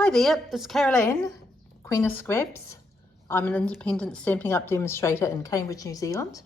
Hi there, it's Carol Ann, Queen of Scraps. I'm an independent Stampin' Up! Demonstrator in Cambridge, New Zealand.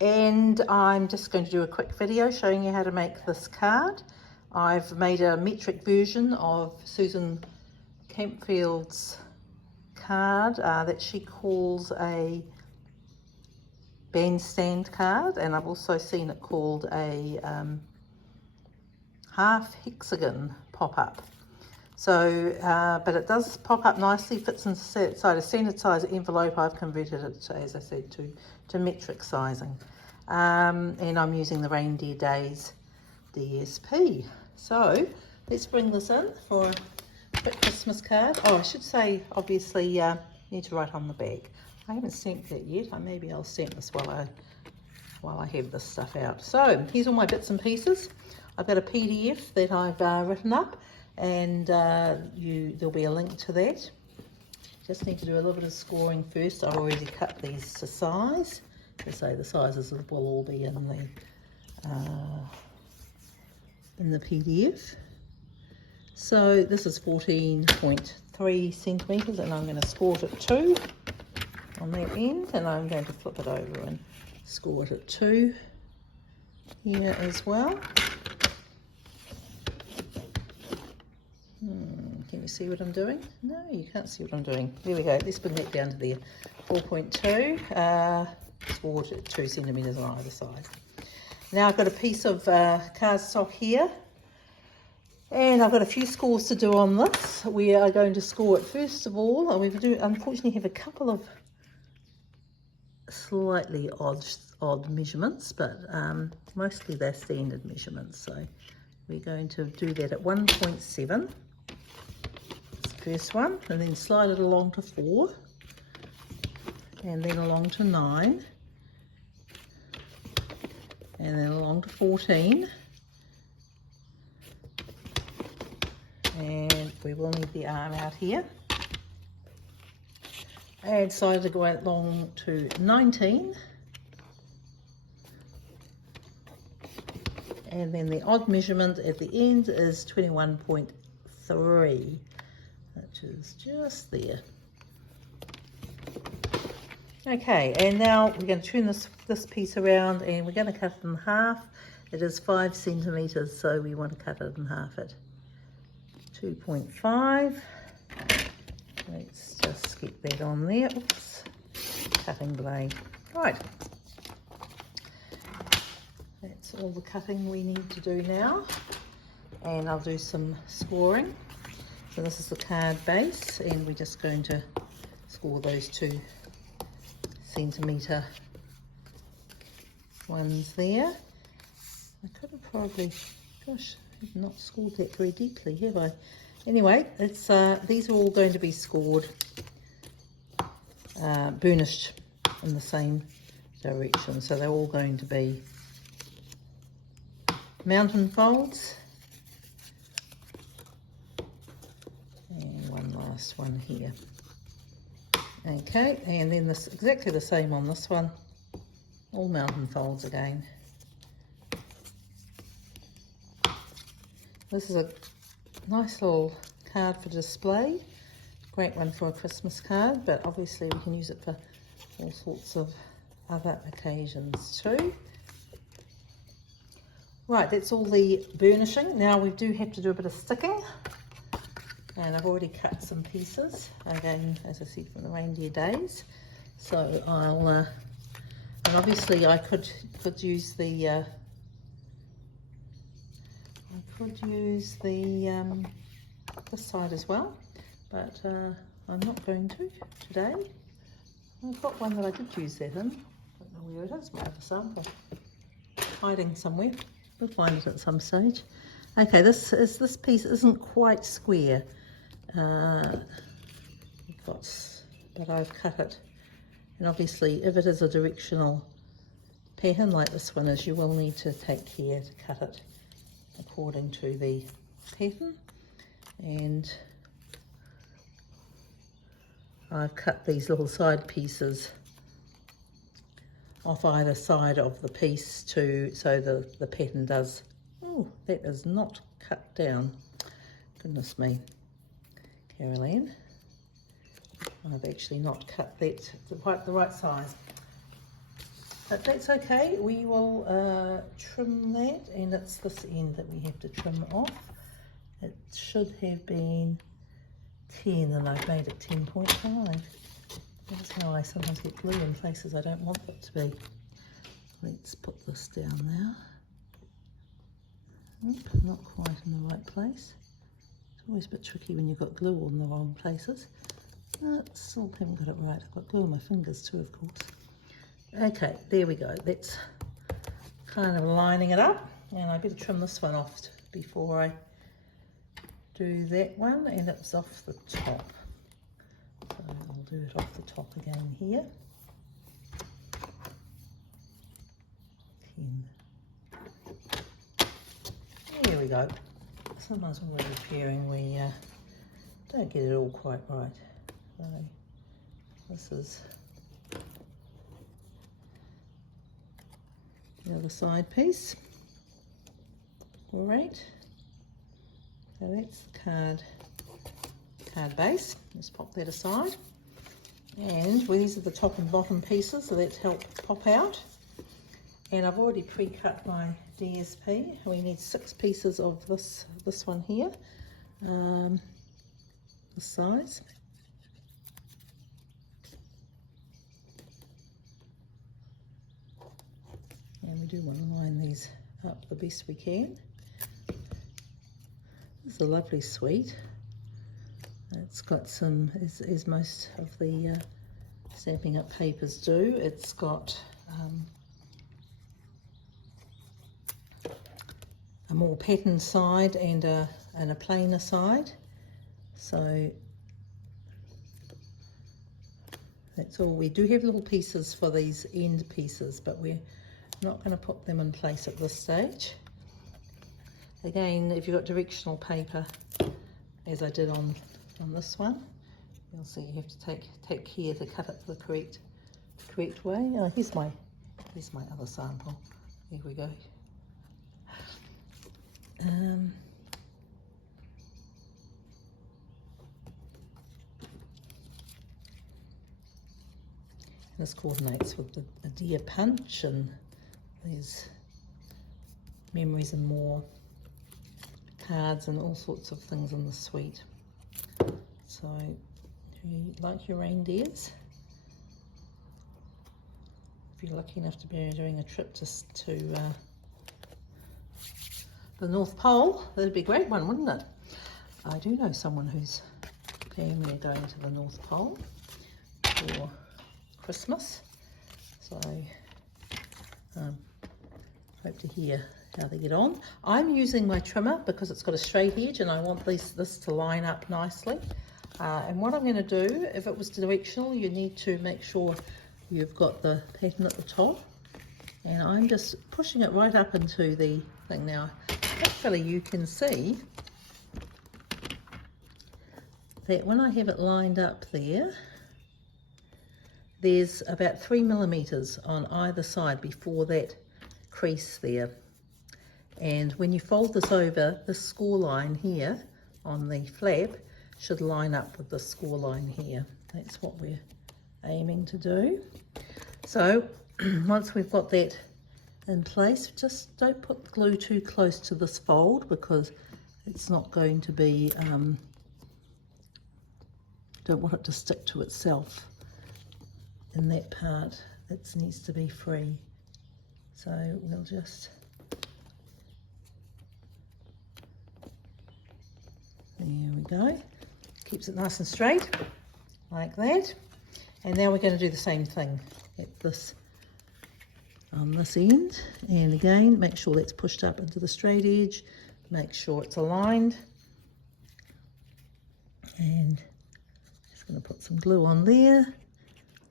And I'm just going to do a quick video showing you how to make this card. I've made a metric version of Susan Campfield's card that she calls a bandstand card, and I've also seen it called a half hexagon pop-up. So, but it does pop up nicely, fits inside a standard size envelope. I've converted it, as I said, to metric sizing. And I'm using the Reindeer Days DSP. So, let's bring this in for a quick Christmas card. Oh, I should say, obviously, you need to write on the back. I haven't stamped that yet. Maybe I'll stamp this while I have this stuff out. So, here's all my bits and pieces. I've got a PDF that I've written up, and there'll be a link to that. Just need to do a little bit of scoring first. I've already cut these to size. As I say, the sizes will all be in the PDF. So this is 14.3 centimetres, and I'm going to score it at 2 on that end, and I'm going to flip it over and score it at 2 here as well. Can you see what I'm doing? No, you can't see what I'm doing. There we go. Let's bring that down to there. 4.2. Scored at 2 centimetres on either side. Now I've got a piece of cardstock here, and I've got a few scores to do on this. We are going to score it first of all, and we do unfortunately have a couple of slightly odd measurements, but mostly they're standard measurements. So we're going to do that at 1.7. First one, and then slide it along to 4, and then along to 9, and then along to 14, and we will need the arm out here, and slide it along to 19, and then the odd measurement at the end is 21.3. which is just there. Okay, and now we're going to turn this piece around, and we're going to cut it in half. It is 5 centimetres, so we want to cut it in half at 2.5. Let's just get that on there. Oops, cutting blade. Right. That's all the cutting we need to do now, and I'll do some scoring. So this is the card base, and we're just going to score those 2 centimetre ones there. I could have probably, gosh, I've not scored that very deeply, have I? Anyway, it's these are all going to be scored, burnished in the same direction. So they're all going to be mountain folds. Last one here. Okay, and then this exactly the same on this one, all mountain folds again. This is a nice little card for display, great one for a Christmas card, but obviously we can use it for all sorts of other occasions too. Right, that's all the burnishing. Now we do have to do a bit of sticking. And I've already cut some pieces, again, as I said, from the Reindeer Days. So I'll, and obviously I could use the, this side as well, but I'm not going to today. I've got one that I did use that in. I don't know where it is, my other sample. Hiding somewhere. We'll find it at some stage. Okay, this piece isn't quite square. But I've cut it, and obviously if it is a directional pattern like this one is, you will need to take care to cut it according to the pattern. And I've cut these little side pieces off either side of the piece so the pattern does, oh, that is not cut down, goodness me. Carol Ann. I've actually not cut that the right size. But that's okay, we will trim that, and it's this end that we have to trim off. It should have been 10 and I've made it 10.5. That's how I sometimes get glue in places I don't want it to be. Let's put this down now. Oop, not quite in the right place. It's always a bit tricky when you've got glue on the wrong places. Still haven't got it right. I've got glue on my fingers too, of course. Okay, there we go. That's kind of lining it up, and I better trim this one off before I do that one, and it's off the top. So I'll do it off the top again here. 10. There we go. Sometimes when we're repairing, we don't get it all quite right. So this is the other side piece. All right. So that's the card base. Let's pop that aside. And these are the top and bottom pieces, so that's helped pop out. And I've already pre-cut my DSP. We need 6 pieces of this one here, the size. And we do want to line these up the best we can. This is a lovely suite. It's got some, as most of the Stampin' Up papers do, it's got a more patterned side and a plainer side. So that's all. We do have little pieces for these end pieces, but we're not going to put them in place at this stage. Again, if you've got directional paper, as I did on this one, you'll see you have to take care to cut it the correct way. Oh, here's my other sample. There we go. This coordinates with the deer punch, and there's memories and more cards and all sorts of things in the suite. So if you like your reindeers, if you're lucky enough to be doing a trip to the North Pole, that'd be a great one, wouldn't it? I do know someone whose family are going to the North Pole for Christmas, so hope to hear how they get on. I'm using my trimmer because it's got a straight edge and I want this to line up nicely. And what I'm going to do, if it was directional, you need to make sure you've got the pattern at the top. And I'm just pushing it right up into the thing now. Hopefully you can see that when I have it lined up there, there's about 3 millimeters on either side before that crease there. And when you fold this over, this score line here on the flap should line up with the score line here. That's what we're aiming to do. So once we've got that in place, just don't put glue too close to this fold because it's not going to be, don't want it to stick to itself in that part. It needs to be free. So we'll just, there we go. Keeps it nice and straight, like that. And now we're going to do the same thing at this, on this end. And again, make sure that's pushed up into the straight edge. Make sure it's aligned. And just going to put some glue on there.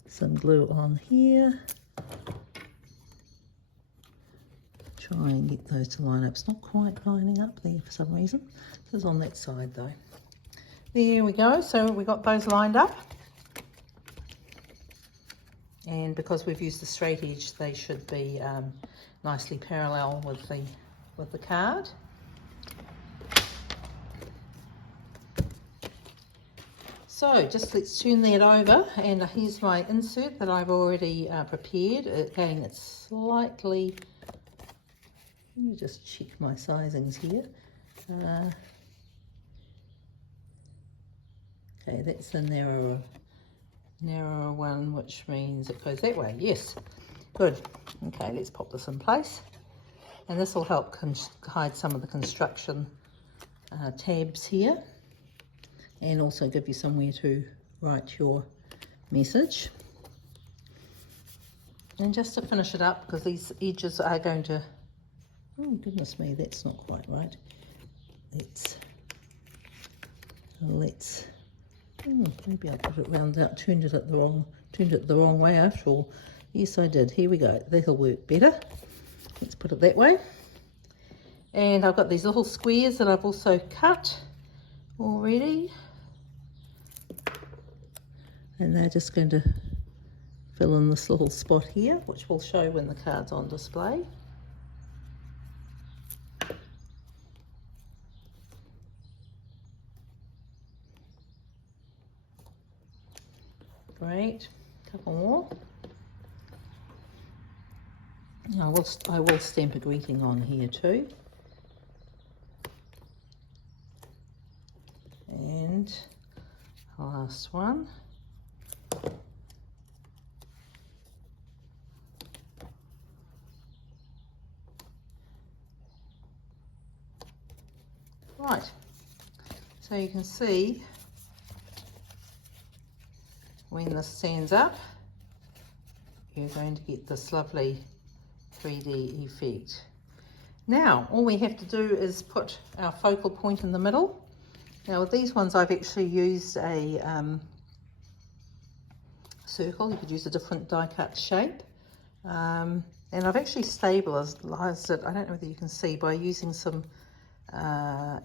Some glue on here. Try and get those to line up. It's not quite lining up there for some reason. This is on that side though. There we go. So we got those lined up. And because we've used the straight edge, they should be nicely parallel with the card. So just let's turn that over, and here's my insert that I've already prepared. Again, it's slightly, let me just check my sizings here. Okay, that's the narrower one, which means it goes that way. Yes, good. Okay, let's pop this in place, and this will help hide some of the construction tabs here, and also give you somewhere to write your message. And just to finish it up, because these edges are going to, oh goodness me, that's not quite right. Let's oh, maybe I put it round out, turned it the wrong way after all. Yes, I did. Here we go. That'll work better. Let's put it that way. And I've got these little squares that I've also cut already. And they're just going to fill in this little spot here, which we'll show when the card's on display. Great, couple more. I will stamp a greeting on here too. And last one. Right, so you can see when this stands up, you're going to get this lovely 3D effect. Now, all we have to do is put our focal point in the middle. Now, with these ones, I've actually used a circle. You could use a different die cut shape. And I've actually stabilized it, I don't know whether you can see, by using some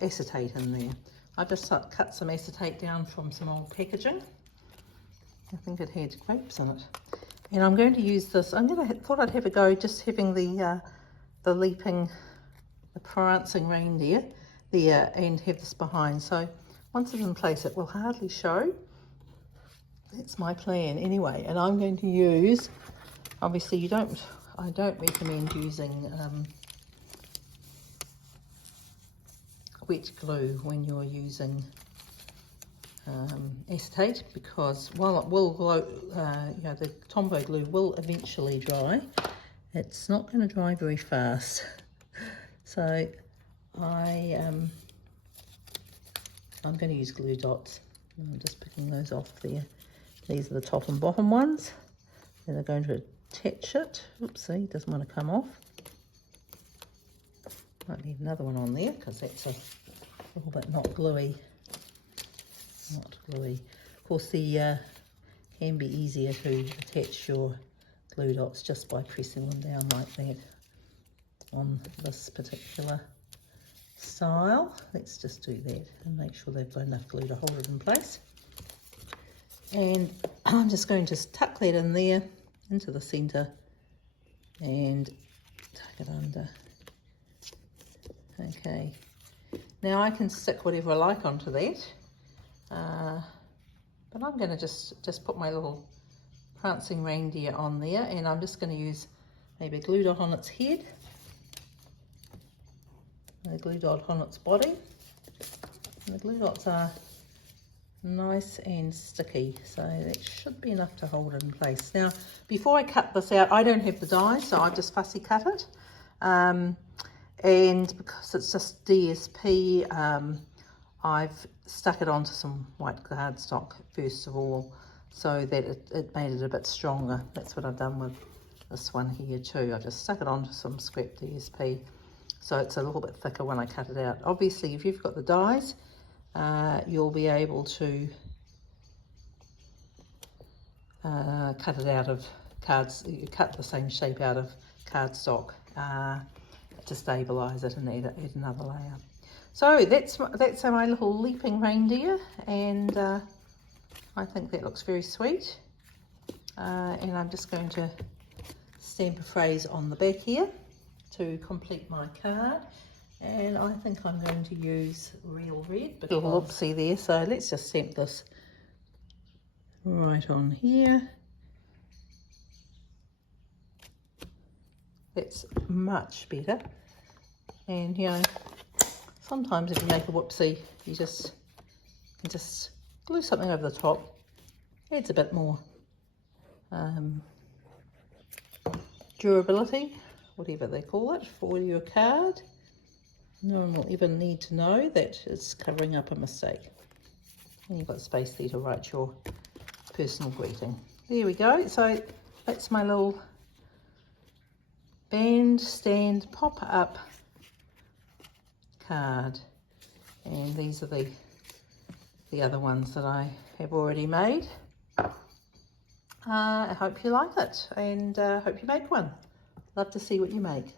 acetate in there. I just cut some acetate down from some old packaging. I think it had grapes in it. And I'm going to use this. Thought I'd have a go just having the prancing reindeer there and have this behind. So once it's in place, it will hardly show. That's my plan anyway. And I'm going to use, obviously I don't recommend using wet glue when you're using acetate, because while it will glow, the Tombow glue will eventually dry, it's not going to dry very fast. So I'm going to use glue dots. I'm just picking those off there. These are the top and bottom ones, and they're going to attach it. Oopsie, doesn't want to come off. Might need another one on there because that's a little bit not gluey. Of course, the can be easier to attach your glue dots just by pressing them down like that on this particular style. Let's just do that and make sure they've got enough glue to hold it in place. And I'm just going to tuck that in there into the centre and tuck it under. Okay, now I can stick whatever I like onto that. But I'm going to just put my little prancing reindeer on there, and I'm just going to use maybe a glue dot on its head, and a glue dot on its body. And the glue dots are nice and sticky, so that should be enough to hold it in place. Now, before I cut this out, I don't have the die, so I just fussy cut it. And because it's just DSP, I've stuck it onto some white cardstock first of all, so that it made it a bit stronger. That's what I've done with this one here too. I just stuck it onto some scrap DSP, so it's a little bit thicker when I cut it out. Obviously, if you've got the dies, you'll be able to cut it out of cards. You cut the same shape out of cardstock to stabilise it and add another layer. So that's my little leaping reindeer, and I think that looks very sweet. And I'm just going to stamp a phrase on the back here to complete my card. And I think I'm going to use real red. Little oopsie there, so let's just stamp this right on here. That's much better. And you know, sometimes if you make a whoopsie, you just glue something over the top. Adds a bit more durability, whatever they call it, for your card. No one will ever need to know that it's covering up a mistake. And you've got space there to write your personal greeting. There we go. So that's my little Bandstand pop-up card. And these are the other ones that I have already made. I hope you like it, and hope you make one. Love to see what you make.